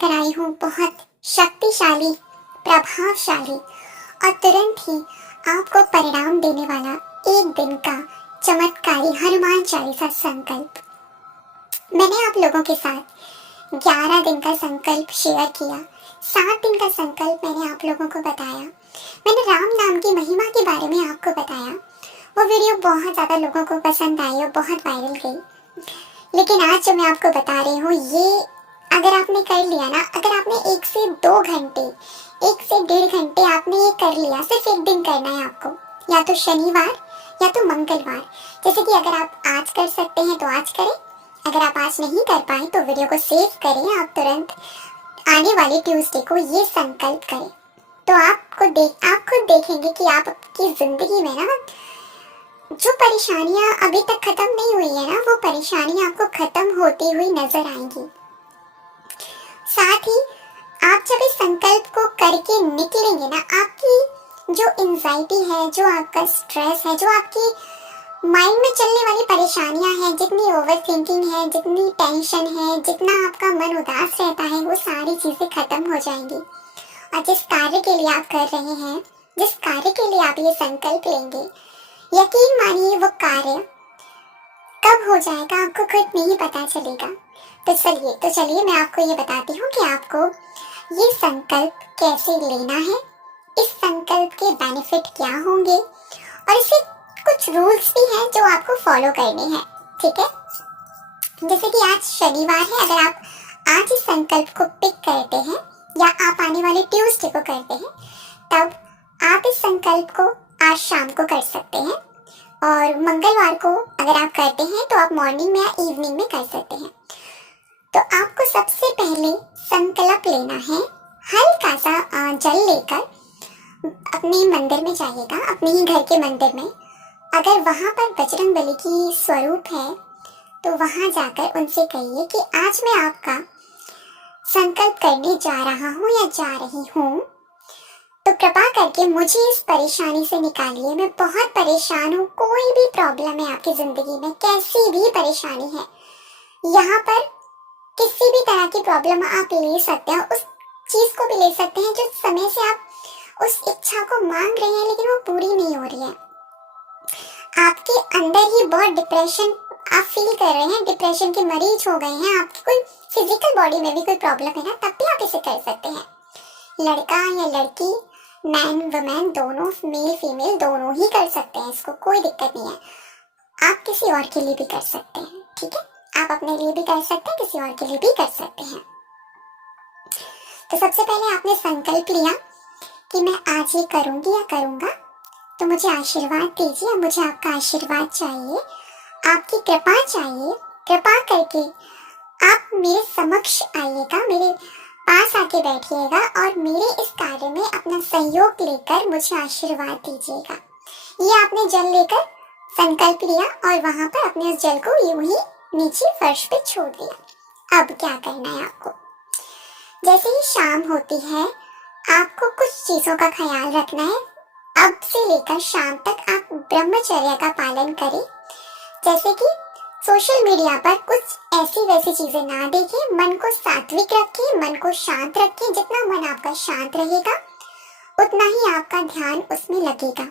लेकर आई हूँ बहुत शक्तिशाली, प्रभावशाली और तुरंत ही आपको परिणाम देने वाला एक दिन का चमत्कारी हनुमान चालीसा संकल्प। मैंने आप लोगों के साथ 11 दिन का संकल्प शेयर किया, 7 दिन का संकल्प मैंने आप लोगों को बताया। मैंने राम नाम की महिमा के बारे में आपको बताया। वो वीडियो बहुत ज़्यादा लोगों को पसंद आई और बहुत वायरल गई। लेकिन आज जो मैं आपको बता रही हूँ, ये अगर आपने कर लिया ना, अगर आपने 1 से 2 घंटे, 1 से 1.5 घंटे आपने ये कर लिया, सिर्फ एक दिन करना है आपको, या तो शनिवार या तो मंगलवार। जैसे कि अगर आप आज कर सकते हैं तो आज करें, अगर आप आज नहीं कर पाए तो वीडियो को सेव करें, आप तुरंत आने वाले ट्यूसडे को ये संकल्प करें। तो आप खुद देखेंगे कि आपकी जिंदगी में ना जो परेशानियां अभी तक खत्म नहीं हुई है ना, वो परेशानियां आपको खत्म होती हुई नजर आएंगी। साथ ही आप जब इस संकल्प को करके निकलेंगे ना, आपकी जो एंजाइटी है, जो आपका स्ट्रेस है, जो आपकी माइंड में चलने वाली परेशानियां हैं, जितनी ओवर थिंकिंग है, जितनी टेंशन है, जितना आपका मन उदास रहता है, वो सारी चीजें खत्म हो जाएंगी। और जिस कार्य के लिए आप कर रहे हैं, जिस कार्य के लिए आप ये संकल्प लेंगे, यकीन मानिए वो कार्य कब हो जाएगा आपको खुद नहीं पता चलेगा। तो चलिए मैं आपको ये बताती हूँ कि आपको ये संकल्प कैसे लेना है, इस संकल्प के बेनिफिट क्या होंगे, और इसके कुछ रूल्स भी हैं जो आपको फॉलो करने हैं। ठीक है, जैसे कि आज शनिवार है, अगर आप आज इस संकल्प को पिक करते हैं या आप आने वाले ट्यूसडे को करते हैं, तब आप इस संकल्प को आज शाम को कर सकते हैं। और मंगलवार को अगर आप करते हैं तो आप मॉर्निंग में या इवनिंग में कर सकते हैं। तो आपको सबसे पहले संकल्प लेना है, हल्का सा जल लेकर अपने मंदिर में जाइएगा, अपने ही घर के मंदिर में। अगर वहाँ पर बजरंगबली की स्वरूप है तो वहाँ जाकर उनसे कहिए कि आज मैं आपका संकल्प करने जा रहा हूँ या जा रही हूँ, तो कृपा करके मुझे इस परेशानी से निकालिए। मैं बहुत परेशान हूँ, कोई भी प्रॉब्लम है आपकी जिंदगी में, कैसी भी परेशानी है, यहाँ पर किसी भी तरह की प्रॉब्लम आप ले सकते हैं, उस चीज को भी ले सकते हैं जिस समय से आप उस इच्छा को मांग रहे हैं लेकिन वो पूरी नहीं हो रही है। आपके अंदर ही बहुत डिप्रेशन आप फील कर रहे हैं, डिप्रेशन के मरीज हो गए हैं, आपकी कोई फिजिकल बॉडी में भी कोई प्रॉब्लम है ना, तब भी आप इसे कर सकते हैं। लड़का या लड़की, मैन वुमेन दोनों, मेल फीमेल दोनों ही कर सकते हैं, इसको कोई दिक्कत नहीं है। आप किसी और के लिए भी कर सकते हैं। ठीक है, आप अपने लिए भी कर सकते हैं, किसी और के लिए भी कर सकते हैं। तो सबसे पहले आपने संकल्प लिया कि मैं आज ये करूंगी या करूंगा, तो मुझे आशीर्वाद दीजिए, मुझे आपका आशीर्वाद चाहिए, आपकी कृपा चाहिए। कृपा करके आप मेरे समक्ष आइएगा, मेरे पास आके बैठिएगा और मेरे इस कार्य में अपना सहयोग लेकर मुझे आशीर्वाद दीजिएगा। ये आपने जल लेकर संकल्प लिया और वहां पर अपने उस जल को यूं ही नीचे फर्श पे छोड़ दिया। अब क्या करना है आपको, जैसे ही शाम होती है आपको कुछ चीजों का ख्याल रखना है। अब से लेकर शाम तक आप ब्रह्मचर्य का पालन करें, जैसे कि सोशल मीडिया पर कुछ ऐसी वैसी चीजें ना देखें, मन को सात्विक रखें, मन को शांत रखें। जितना मन आपका शांत रहेगा उतना ही आपका ध्यान उसमें लगेगा।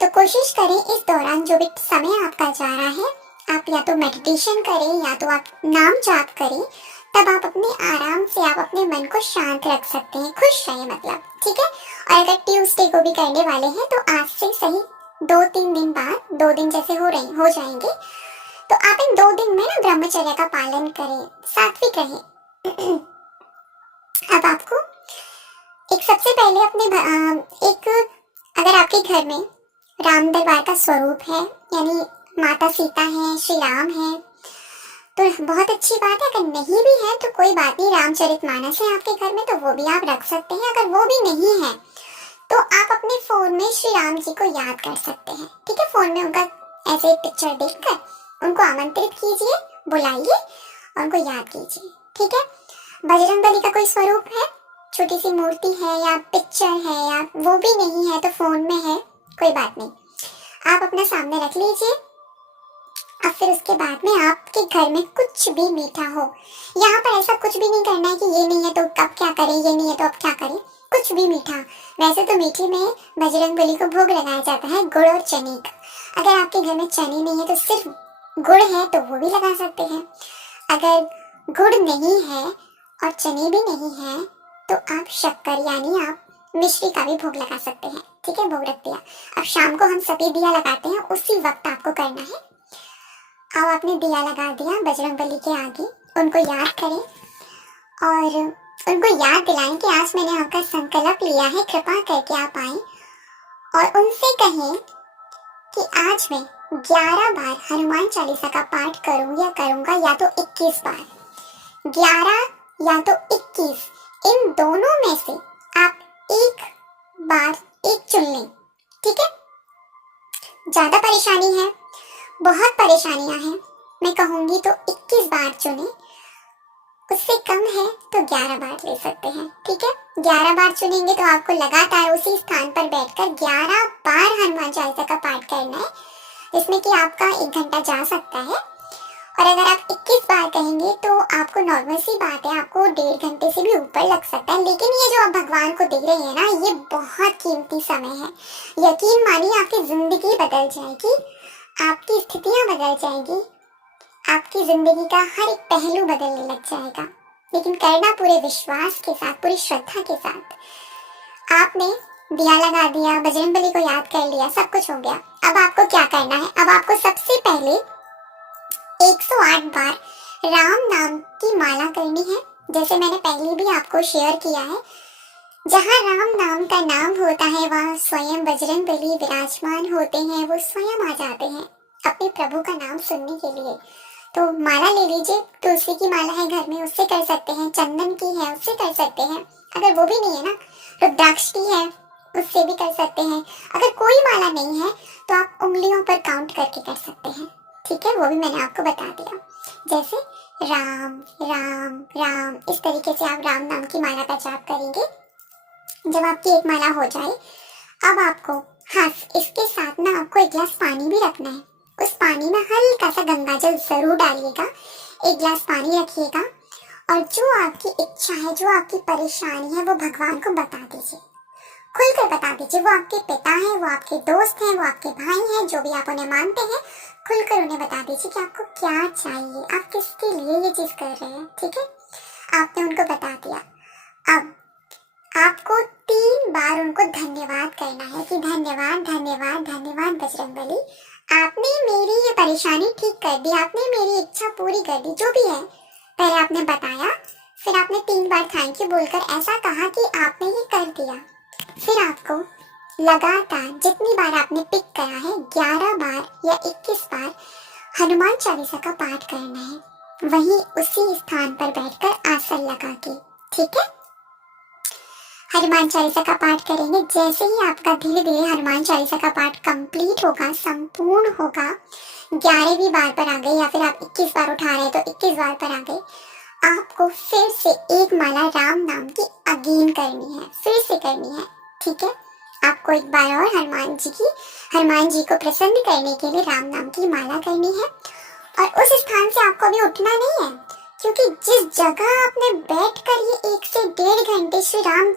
तो कोशिश करें इस दौरान जो भी समय आपका जा रहा है, आप या तो मेडिटेशन करें या तो आप नाम जाप करें, तब आप अपने आराम से आप अपने मन को शांत रख सकते हैं, खुश रहें मतलब। ठीक है, और अगर ट्यूसडे को भी करने वाले हैं तो आज से सही 2-3 दिन बाद, 2 दिन जैसे हो जाएंगे, तो आप इन 2 दिन में ना ब्रह्मचर्य का पालन करें, सात्विक रहें। अब आपको एक सबसे पहले अगर आपके घर में राम दरबार का स्वरूप है, यानी माता सीता है, श्री राम है, तो बहुत अच्छी बात है। अगर नहीं भी है तो कोई बात नहीं, रामचरितमानस है आपके घर में तो वो भी आप रख सकते हैं। अगर वो भी नहीं है तो आप अपने फोन में श्री राम जी को याद कर सकते हैं। ठीक है, फोन में उनका ऐसे पिक्चर देखकर उनको आमंत्रित कीजिए, बुलाइए और उनको याद कीजिए। ठीक है, बजरंगबली का कोई स्वरूप है, छोटी सी मूर्ति है या पिक्चर है, या वो भी नहीं है तो फोन में है, कोई बात नहीं, आप अपने सामने रख लीजिए और फिर उसके बाद में आपके घर में कुछ भी मीठा हो, यहाँ पर ऐसा कुछ भी नहीं करना है कि ये नहीं है तो अब क्या करें, ये नहीं है तो अब क्या करें, कुछ भी मीठा। वैसे तो मीठे में बजरंगबली को भोग लगाया जाता है गुड़ और चने का। अगर आपके घर में चने नहीं है तो सिर्फ गुड़ है तो वो भी लगा सकते हैं। अगर गुड़ नहीं है और चने भी नहीं है तो आप शक्कर यानी आप मिश्री का भी भोग लगा सकते हैं। ठीक है, भोग रख दिया। अब शाम को हम सफेद दिया लगाते हैं, उसी वक्त आपको करना है। अब आपने दिया लगा दिया बजरंगबली के आगे, उनको याद करें और उनको याद दिलाएं कि आज मैंने आपका संकल्प लिया है, कृपा करके आप आए और उनसे कहें कि आज मैं 11 बार हनुमान चालीसा का पाठ करूं या करूंगा, या तो 21 बार, 11 या तो 21, इन दोनों में से आप एक बार एक चुन लें। ठीक है, ज्यादा परेशानी है, बहुत परेशानियां हैं, मैं कहूंगी तो 21 बार चुने, उससे कम है तो 11 बार ले सकते हैं। ठीक है, 11 बार चुनेंगे तो आपको लगातार उसी स्थान पर बैठकर 11 बार हनुमान चालीसा का पाठ करना है, जिसमें कि आपका 1 घंटा जा सकता है। और अगर आप 21 बार कहेंगे तो आपको नॉर्मल सी बात है, आपको 1.5 घंटे से भी ऊपर लग सकता है। लेकिन ये जो आप भगवान को दे रहे हैं ना, ये बहुत कीमती समय है। यकीन मानिए आपकी जिंदगी बदल जाएगी, आपकी स्थितियां बदल जाएगी, आपकी जिंदगी का हर एक पहलू बदलने लग जाएगा। लेकिन करना पूरे विश्वास के साथ, पूरी श्रद्धा के साथ। आपने दिया लगा दिया, बजरंगबली को याद कर लिया, सब कुछ हो गया। अब आपको क्या करना है? अब आपको सबसे पहले 108 बार राम नाम की माला करनी है, जैसे मैंने पहले भी आपको शेयर किया है। जहाँ राम नाम का नाम होता है वहाँ स्वयं बजरंगबली विराजमान होते हैं, वो स्वयं आ जाते हैं अपने प्रभु का नाम सुनने के लिए। तो माला ले लीजिए, तुलसी की माला है घर में, उससे कर सकते हैं, चंदन की है उससे कर सकते हैं, अगर वो भी नहीं है ना, रुद्राक्ष की है उससे भी कर सकते हैं। अगर कोई माला नहीं है तो आप उंगलियों पर काउंट करके कर सकते हैं। ठीक है, वो भी मैंने आपको बता दिया। जैसे राम राम राम, इस तरीके से आप राम नाम की माला का जाप करेंगे। जब आपकी एक माला हो जाए, अब आपको हाँ, इसके साथ ना आपको एक गिलास पानी भी रखना है। उस पानी में हल्का सा गंगा जल जरूर डालिएगा, एक गिलास पानी रखिएगा और जो आपकी इच्छा है, जो आपकी परेशानी है, वो भगवान को बता दीजिए, खुलकर बता दीजिए। वो आपके पिता हैं, वो आपके दोस्त हैं, वो आपके भाई हैं, जो भी आप उन्हें मानते हैं, खुलकर उन्हें बता दीजिए कि आपको क्या चाहिए, आप किसके लिए ये चीज कर रहे हैं। ठीक है, आपने उनको बता दिया। अब आपको 3 बार उनको धन्यवाद करना है कि धन्यवाद धन्यवाद धन्यवाद बजरंगबली, आपने मेरी ये परेशानी ठीक कर दी, आपने मेरी इच्छा पूरी कर दी। जो भी है, पहले आपने बताया, फिर आपने 3 बार थैंक यू बोलकर ऐसा कहा कि आपने ये कर दिया। फिर आपको लगातार जितनी बार आपने पिक करा है, 11 बार या 21 बार हनुमान चालीसा का पाठ करना है, वहीं उसी स्थान पर बैठकर आसन लगा के। ठीक है, हनुमान चालीसा का पाठ करेंगे। जैसे ही आपका धीरे धीरे हनुमान चालीसा का पाठ कंप्लीट होगा, संपूर्ण होगा, 11वीं बार पर आ गए या फिर आप 21 बार उठा रहे हैं तो 21 बार पर आ गए, आपको फिर से एक माला राम नाम की अगेन करनी है, फिर से करनी है। ठीक है, आपको एक बार और हनुमान जी को प्रसन्न करने के लिए राम नाम की माला करनी है। और उस स्थान से आपको अभी उठना नहीं है, क्योंकि जिस जगह आपने बैठकर ये 1 से 1.5 घंटे श्री राम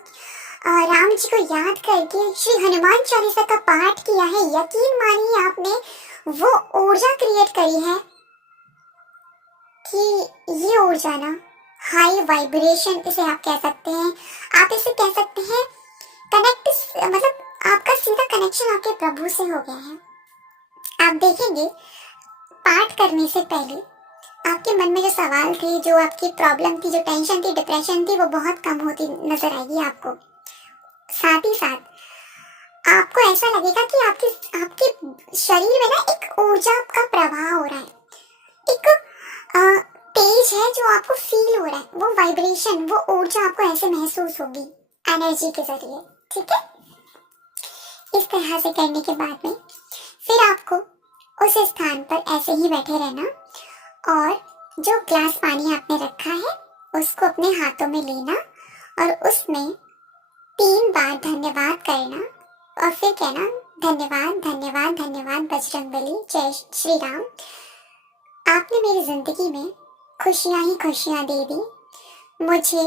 जी को याद करके श्री हनुमान चालीसा का पाठ किया है, यकीन मानिए आपने वो ऊर्जा क्रिएट करी है कि ये ऊर्जा ना हाई वाइब्रेशन, इसे आप कह सकते हैं, आप इसे कह सकते हैं कनेक्ट, मतलब आपका सीधा कनेक्शन आपके प्रभु से हो गया है। आप देखेंगे पाठ करने से पहले आपके मन में जो सवाल थे, जो आपकी प्रॉब्लम थी, जो टेंशन थी, डिप्रेशन थी, वो बहुत कम होती नजर आएगी आपको। साथ ही साथ आपको ऐसा लगेगा कि आपके शरीर में ना एक ऊर्जा का प्रवाह हो रहा है, एक तेज है जो आपको फील हो रहा है, वो वाइब्रेशन, वो ऊर्जा आपको ऐसे महसूस होगी एनर्जी के जरिए। ठीक है, इस तरह से करने के बाद में फिर आपको उस स्थान पर ऐसे ही बैठे रहना और जो ग्लास पानी आपने रखा है उसको अपने हाथों में लेना और उसमें 3 बार धन्यवाद करना और फिर कहना धन्यवाद धन्यवाद धन्यवाद बजरंगबली, जय श्री राम। आपने मेरी जिंदगी में खुशियां ही खुशियां दे दी, मुझे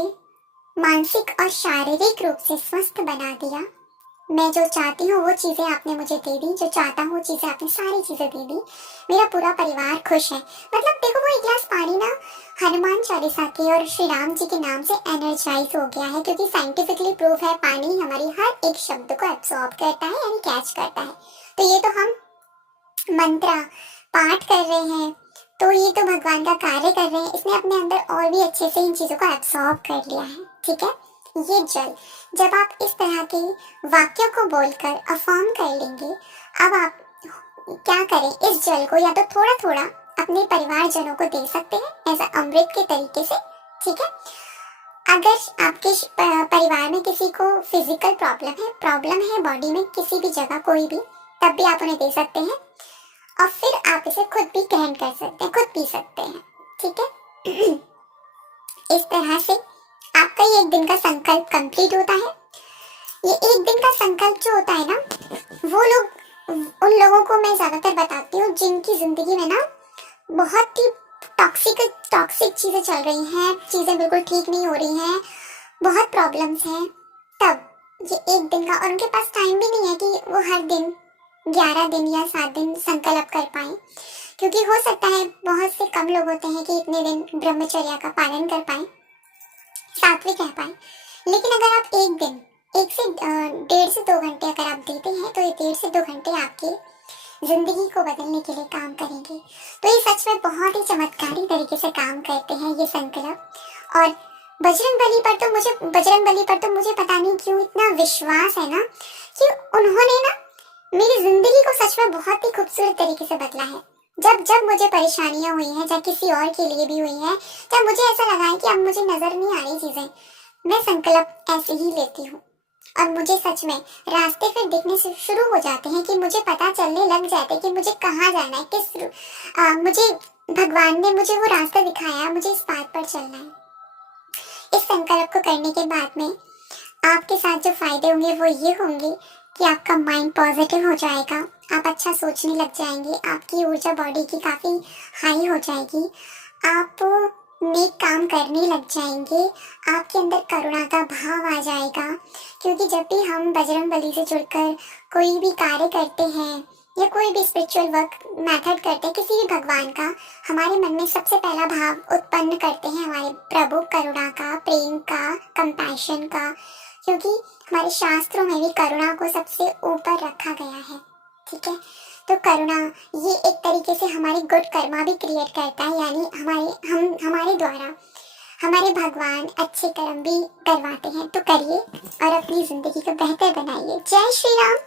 मानसिक और शारीरिक रूप से स्वस्थ बना दिया। मैं जो चाहती हूँ वो चीजें आपने मुझे दे दी, जो चाहता हूँ चीजें आपने सारी चीजें दे दी। मेरा पूरा परिवार खुश है। मतलब देखो, वो एक गिलास पानी ना हनुमान चालीसा के और श्री राम जी के नाम से एनर्जाइज हो गया है, क्योंकि साइंटिफिकली प्रूफ है पानी हमारी हर एक शब्द को एब्सॉर्ब करता है, यानी कैच करता है। तो ये तो हम मंत्र पाठ कर रहे हैं, तो ये तो भगवान का कार्य कर रहे हैं। इसने अपने अंदर और भी अच्छे से इन चीजों को एब्सॉर्ब कर लिया है। ठीक है, ये जल, जब आप इस तरह के वाक्यों को बोलकर अफर्म कर लेंगे, अब आप क्या करें, इस जल को या तो थोड़ा थोड़ा अपने परिवारजनों को दे सकते हैं ऐसा अमृत के तरीके से। ठीक है, अगर आपके परिवार में किसी को फिजिकल प्रॉब्लम है बॉडी में किसी भी जगह कोई भी, तब भी आप उन्हें दे सकते हैं। और फिर आप इसे खुद भी ग्रहण कर सकते हैं, खुद पी सकते हैं। ठीक है इस तरह से आपका ये एक दिन का संकल्प कंप्लीट होता है। ये एक दिन का संकल्प जो होता है ना, वो लोग, उन लोगों को मैं ज्यादातर बताती हूँ जिनकी जिंदगी में ना बहुत ही टॉक्सिक चीजें चल रही हैं, चीजें बिल्कुल ठीक नहीं हो रही हैं, बहुत प्रॉब्लम्स हैं। तब ये एक दिन का, और उनके पास टाइम भी नहीं है कि वो हर दिन 11 दिन या 7 दिन संकल्प कर पाए, क्योंकि हो सकता है बहुत से कम लोग होते हैं कि इतने दिन ब्रह्मचर्य का पालन कर पाए, सात्विक रह पाए। लेकिन अगर आप एक दिन 1 से 1.5 से 2 घंटे अगर आप देते हैं, तो ये 1.5 से 2 घंटे आपके जिंदगी को बदलने के लिए काम करेंगे। तो ये सच में बहुत ही चमत्कारी तरीके से काम करते हैं ये संकल्प। और बजरंग बली पर तो मुझे पता नहीं क्यों इतना विश्वास है ना, कि उन्होंने ना मेरी जिंदगी को सच में बहुत ही खूबसूरत तरीके से बदला है। जब जब मुझे परेशानियां हुई हैं, चाहे किसी और के लिए भी हुई हैं, जब मुझे ऐसा लगा है कि अब मुझे नजर नहीं आ रही चीजें, मैं संकल्प ऐसे ही लेती हूँ और मुझे सच में रास्ते फिर दिखने से शुरू हो जाते हैं, कि मुझे पता चलने लग जाते हैं कि मुझे कहाँ जाना है, मुझे भगवान ने मुझे वो रास्ता दिखाया, मुझे इस बात पर चलना है। इस संकल्प को करने के बाद में आपके साथ जो फायदे होंगे वो ये होंगे कि आपका माइंड पॉजिटिव हो जाएगा, आप अच्छा सोचने लग जाएंगे, आपकी ऊर्जा बॉडी की काफी हाई हो जाएगी, आप नेक काम करने लग जाएंगे, आपके अंदर करुणा का भाव आ जाएगा। क्योंकि जब भी हम बजरंग बली से जुड़कर कोई भी कार्य करते हैं या कोई भी स्पिरिचुअल वर्क मेथड करते हैं किसी भी भगवान का, हमारे मन में सबसे पहला भाव उत्पन्न करते हैं हमारे प्रभु करुणा का, प्रेम का, कंपैशन का, क्योंकि हमारे शास्त्रों में भी करुणा को सबसे ऊपर रखा गया है। ठीक है, तो करुणा ये एक तरीके से हमारी गुड कर्मा भी क्रिएट करता है, यानी हमारे द्वारा हमारे भगवान अच्छे कर्म भी करवाते हैं। तो करिए और अपनी जिंदगी को बेहतर बनाइए। जय श्री राम।